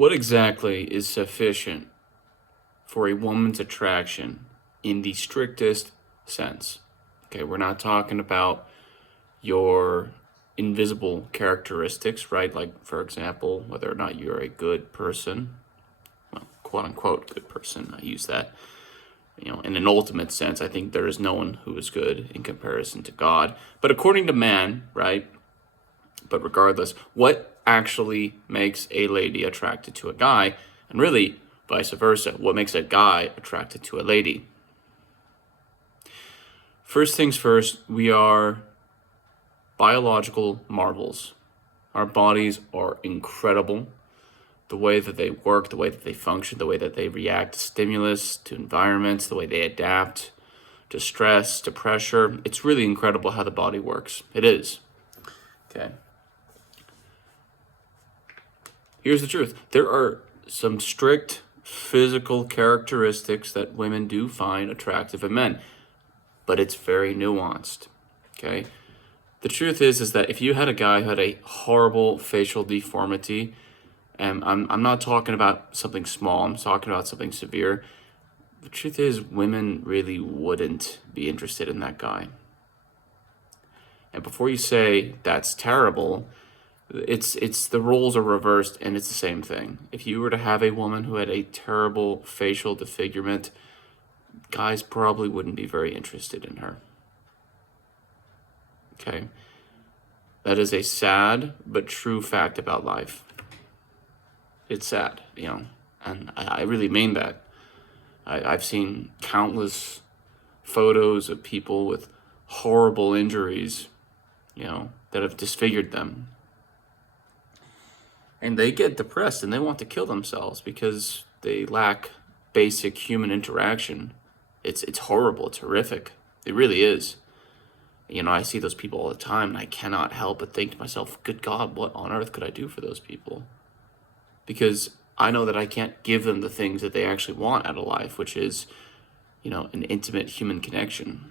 What exactly is sufficient for a woman's attraction in the strictest sense? Okay, we're not talking about your invisible characteristics, right? Like, for example, whether or not you're a good person, well, quote unquote, good person. I use that, in an ultimate sense. I think there is no one who is good in comparison to God. But according to man, right? But regardless, what actually makes a lady attracted to a guy, and really vice versa, what makes a guy attracted to a lady? First things first, we are biological marvels. Our bodies are incredible. The way that they work, the way that they function, the way that they react to stimulus, to environments, the way they adapt to stress, to pressure. It's really incredible how the body works. It is. Okay. Here's the truth. There are some strict physical characteristics that women do find attractive in men, but it's very nuanced. Okay. The truth is that if you had a guy who had a horrible facial deformity, and I'm not talking about something small, I'm talking about something severe. The truth is, women really wouldn't be interested in that guy. And before you say that's terrible, it's the roles are reversed, and it's the same thing. If you were to have a woman who had a terrible facial disfigurement, guys probably wouldn't be very interested in her. Okay? That is a sad but true fact about life. It's sad, and I really mean that. I've seen countless photos of people with horrible injuries, that have disfigured them. And they get depressed and they want to kill themselves because they lack basic human interaction. It's horrible. It's horrific. It really is. I see those people all the time, and I cannot help but think to myself, good God, what on earth could I do for those people? Because I know that I can't give them the things that they actually want out of life, which is, an intimate human connection.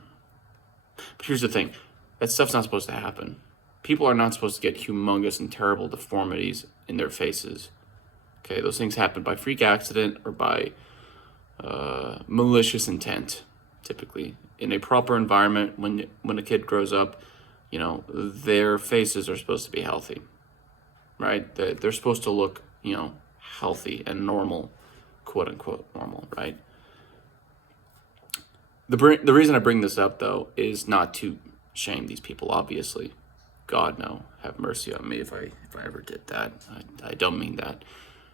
But here's the thing. That stuff's not supposed to happen. People are not supposed to get humongous and terrible deformities in their faces. Okay, those things happen by freak accident or by malicious intent, typically. In a proper environment, when a kid grows up, their faces are supposed to be healthy, right? They're supposed to look, healthy and normal, quote unquote normal, right? The reason I bring this up, though, is not to shame these people, obviously. God, no, have mercy on me if I ever did that. I don't mean that.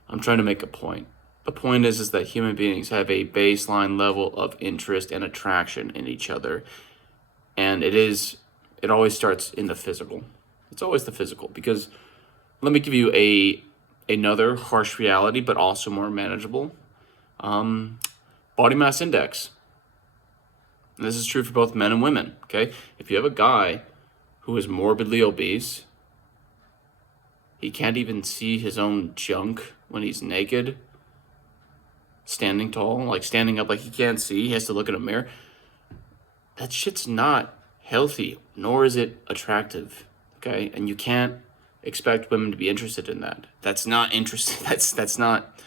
I'm trying to make a point. The point is that human beings have a baseline level of interest and attraction in each other. And it always starts in the physical. It's always the physical, because let me give you another harsh reality, but also more manageable. Body mass index. And this is true for both men and women, okay? If you have a guy who is morbidly obese, he can't even see his own junk when he's naked, standing tall, like standing up like he can't see, he has to look in a mirror. That shit's not healthy, nor is it attractive, okay? And you can't expect women to be interested in that. That's not interesting. That's not,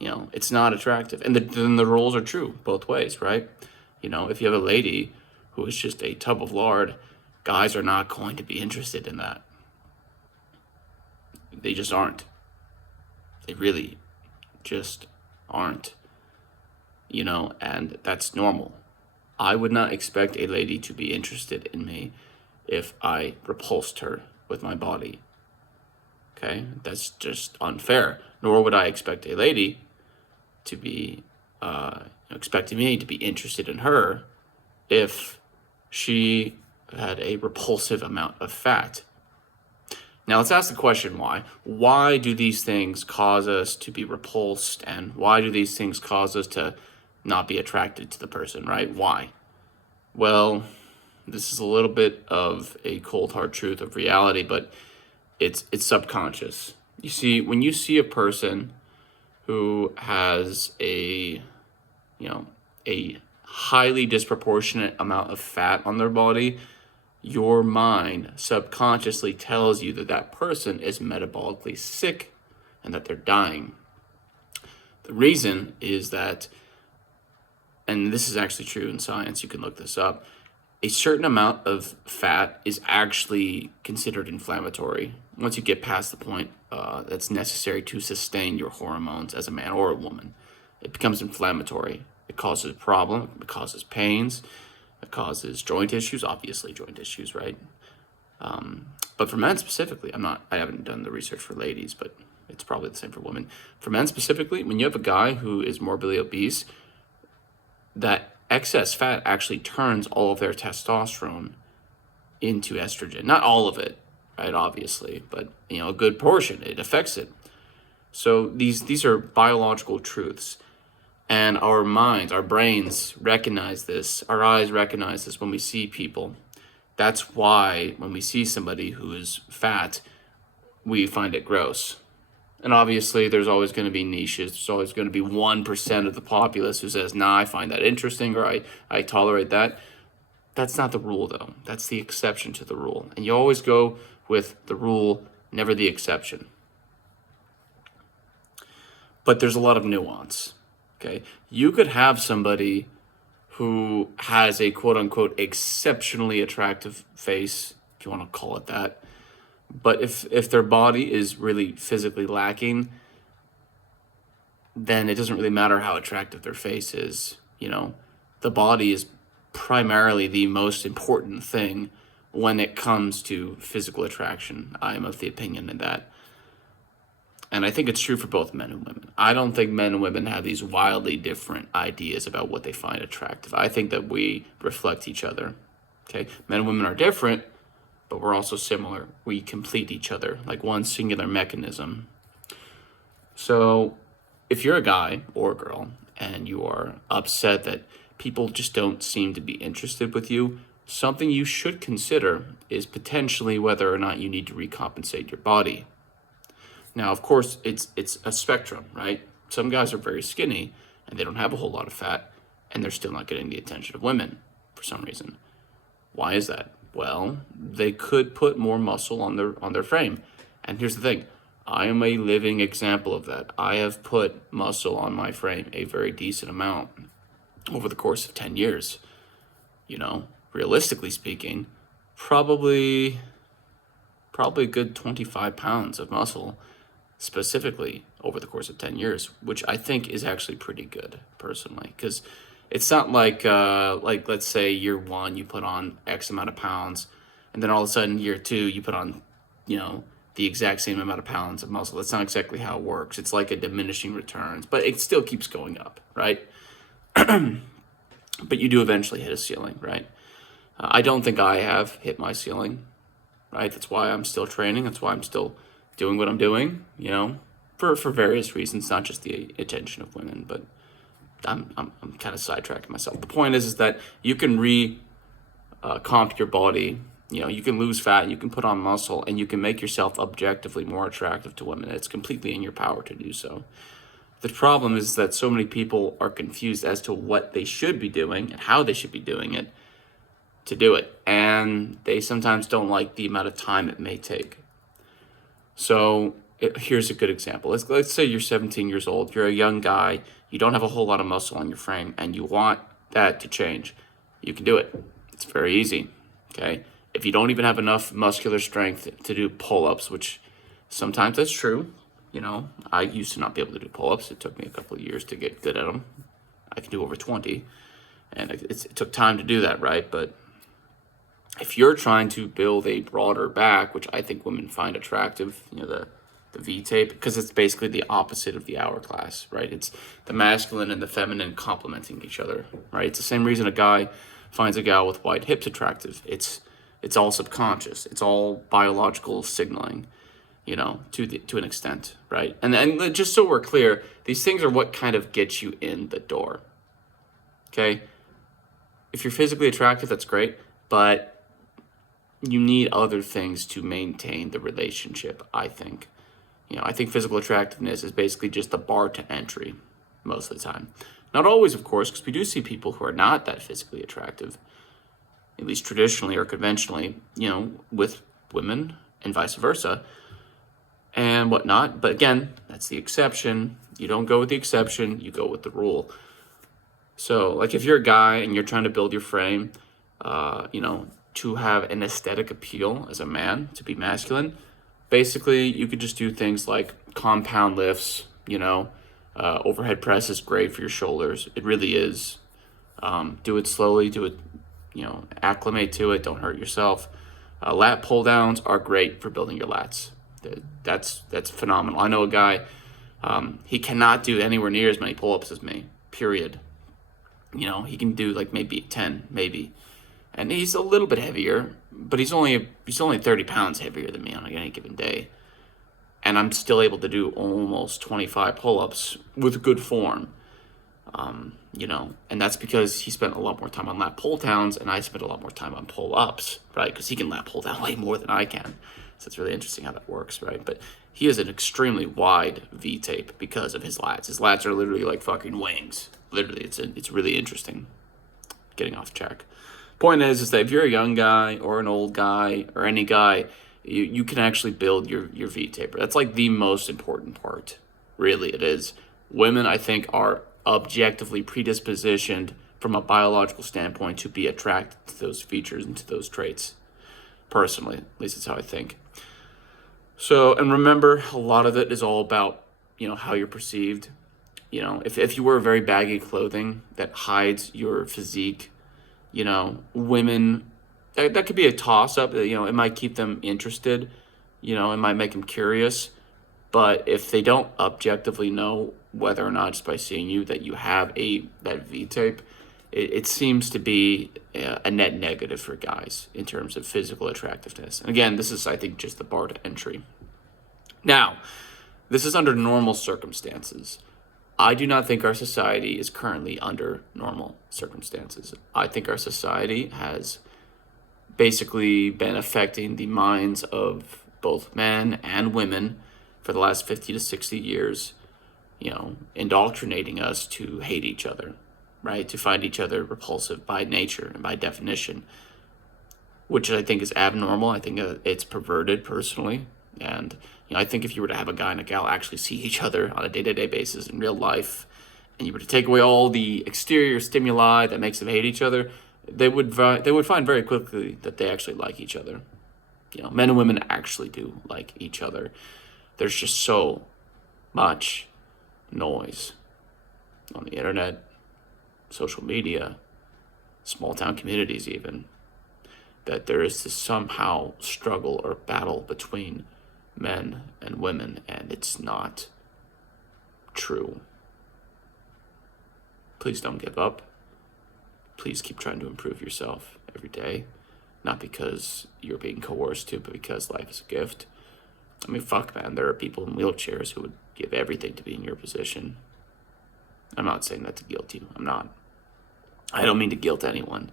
it's not attractive. And then the roles are true both ways, right? If you have a lady who is just a tub of lard, guys are not going to be interested in that. They just aren't. They really just aren't. And that's normal. I would not expect a lady to be interested in me if I repulsed her with my body. Okay? That's just unfair. Nor would I expect a lady to be expecting me to be interested in her if she had a repulsive amount of fat. Now let's ask the question why. Why do these things cause us to be repulsed, and why do these things cause us to not be attracted to the person, right? Why? Well, this is a little bit of a cold hard truth of reality, but it's subconscious. You see, when you see a person who has a highly disproportionate amount of fat on their body, your mind subconsciously tells you that that person is metabolically sick and that they're dying. The reason is that, and this is actually true in science, you can look this up, a certain amount of fat is actually considered inflammatory once you get past the point that's necessary to sustain your hormones as a man or a woman. It becomes inflammatory. It causes a problem. It causes pains. It causes joint issues, obviously joint issues, right? But for men specifically, I haven't done the research for ladies, but it's probably the same for women. For men specifically, when you have a guy who is morbidly obese, that excess fat actually turns all of their testosterone into estrogen. Not all of it, right? Obviously, but a good portion. It affects it. So these are biological truths, and our minds, our brains recognize this. Our eyes recognize this when we see people. That's why when we see somebody who is fat, we find it gross. And obviously, there's always going to be niches. There's always going to be 1% of the populace who says, nah, I find that interesting, or I tolerate that. That's not the rule, though. That's the exception to the rule. And you always go with the rule, never the exception. But there's a lot of nuance, okay? You could have somebody who has a quote-unquote exceptionally attractive face, if you want to call it that. But if their body is really physically lacking, then it doesn't really matter how attractive their face is. The body is primarily the most important thing when it comes to physical attraction. I am of the opinion in that. And I think it's true for both men and women. I don't think men and women have these wildly different ideas about what they find attractive. I think that we reflect each other. Okay? Men and women are different, but we're also similar. We complete each other like one singular mechanism. So if you're a guy or a girl and you are upset that people just don't seem to be interested with you, something you should consider is potentially whether or not you need to recompensate your body. Now, of course, it's a spectrum, right? Some guys are very skinny and they don't have a whole lot of fat, and they're still not getting the attention of women for some reason. Why is that? Well, they could put more muscle on their frame. And here's the thing. I am a living example of that. I have put muscle on my frame, a very decent amount, over the course of 10 years. Realistically speaking, probably a good 25 pounds of muscle specifically over the course of 10 years, which I think is actually pretty good personally, because it's not like let's say year one you put on X amount of pounds, and then all of a sudden year two you put on the exact same amount of pounds of muscle. That's not exactly how it works. It's like a diminishing returns, but it still keeps going up, right? But you do eventually hit a ceiling, right? I don't think I have hit my ceiling, right? That's why I'm still training. That's why I'm still doing what I'm doing, for various reasons, not just the attention of women, but I'm kind of sidetracking myself. The point is that you can comp your body. You can lose fat, you can put on muscle, and you can make yourself objectively more attractive to women. It's completely in your power to do so. The problem is that so many people are confused as to what they should be doing and how they should be doing it to do it. And they sometimes don't like the amount of time it may take. So here's a good example. Let's say you're 17 years old. You're a young guy. You don't have a whole lot of muscle on your frame, and you want that to change. You can do it. It's very easy, okay? If you don't even have enough muscular strength to do pull-ups, which sometimes that's true. I used to not be able to do pull-ups. It took me a couple of years to get good at them. I can do over 20, and it took time to do that, right? But if you're trying to build a broader back, which I think women find attractive, the V-tape, because it's basically the opposite of the hourglass, right? It's the masculine and the feminine complementing each other, right? It's the same reason a guy finds a gal with wide hips attractive. It's all subconscious. It's all biological signaling, to an extent, right? And just so we're clear, these things are what kind of gets you in the door, okay? If you're physically attractive, that's great, but you need other things to maintain the relationship, I think. I think physical attractiveness is basically just the bar to entry most of the time. Not always, of course, because we do see people who are not that physically attractive, at least traditionally or conventionally, with women and vice versa and whatnot. But again, that's the exception. You don't go with the exception, you go with the rule. So, like, if you're a guy and you're trying to build your frame, to have an aesthetic appeal as a man, to be masculine, basically, you could just do things like compound lifts, overhead press is great for your shoulders. It really is. Do it slowly, do it, acclimate to it, don't hurt yourself. Lat pull downs are great for building your lats. That's phenomenal. I know a guy, he cannot do anywhere near as many pull-ups as me, period. He can do like maybe 10, maybe. And he's a little bit heavier, but he's only 30 pounds heavier than me on any given day. And I'm still able to do almost 25 pull-ups with good form. And that's because he spent a lot more time on lat pull downs and I spent a lot more time on pull-ups, right? Because he can lat pull down way more than I can. So it's really interesting how that works, right? But he has an extremely wide V-tape because of his lats. His lats are literally like fucking wings. Literally, it's really interesting. Getting off track. Point is that if you're a young guy or an old guy or any guy, you can actually build your V-taper. That's like the most important part. Really, it is. Women, I think, are objectively predispositioned from a biological standpoint to be attracted to those features and to those traits. Personally, at least that's how I think. So, and remember, a lot of it is all about, how you're perceived. If you wear very baggy clothing that hides your physique, women, that could be a toss-up. It might keep them interested. It might make them curious. But if they don't objectively know whether or not just by seeing you that you have that V-tape, it seems to be a net negative for guys in terms of physical attractiveness. And again, this is, I think, just the bar to entry. Now, this is under normal circumstances. I do not think our society is currently under normal circumstances. I think our society has basically been affecting the minds of both men and women for the last 50 to 60 years, indoctrinating us to hate each other, right? To find each other repulsive by nature and by definition, which I think is abnormal. I think it's perverted personally. And, I think if you were to have a guy and a gal actually see each other on a day-to-day basis in real life, and you were to take away all the exterior stimuli that makes them hate each other, they would find very quickly that they actually like each other. Men and women actually do like each other. There's just so much noise on the internet, social media, small town communities even, that there is this somehow struggle or battle between men and women, and it's not true. Please don't give up. Please keep trying to improve yourself every day, not because you're being coerced to, but because life is a gift. I mean, fuck, man, there are people in wheelchairs who would give everything to be in your position. I'm not saying that to guilt you. I'm not. I don't mean to guilt anyone.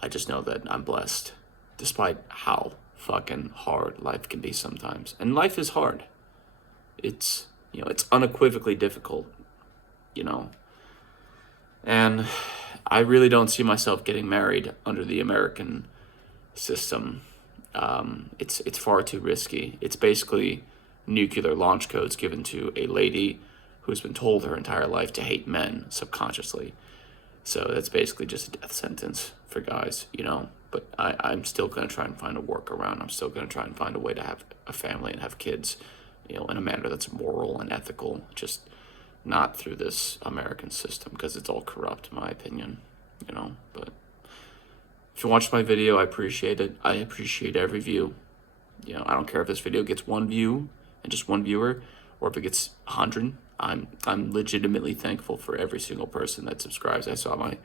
I just know that I'm blessed, despite how fucking hard life can be sometimes. And life is hard. It's unequivocally difficult, And I really don't see myself getting married under the American system. It's far too risky. It's basically nuclear launch codes given to a lady who's been told her entire life to hate men subconsciously. So that's basically just a death sentence for guys, But I'm still going to try and find a workaround. I'm still going to try and find a way to have a family and have kids, in a manner that's moral and ethical, just not through this American system, because it's all corrupt, in my opinion, But if you watched my video, I appreciate it. I appreciate every view. I don't care if this video gets one view and just one viewer, or if it gets 100. I'm legitimately thankful for every single person that subscribes. I saw my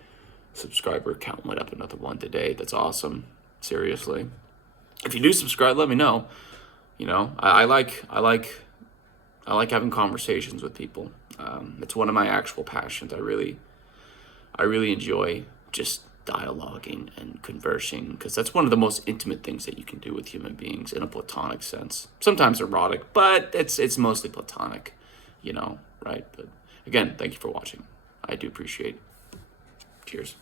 subscriber count went up another one today. That's awesome. Seriously. If you do subscribe, let me know. I like having conversations with people. It's one of my actual passions. I really enjoy just dialoguing and conversing, because that's one of the most intimate things that you can do with human beings in a platonic sense. Sometimes erotic, but it's mostly platonic, right? But again, thank you for watching. I do appreciate it. Cheers.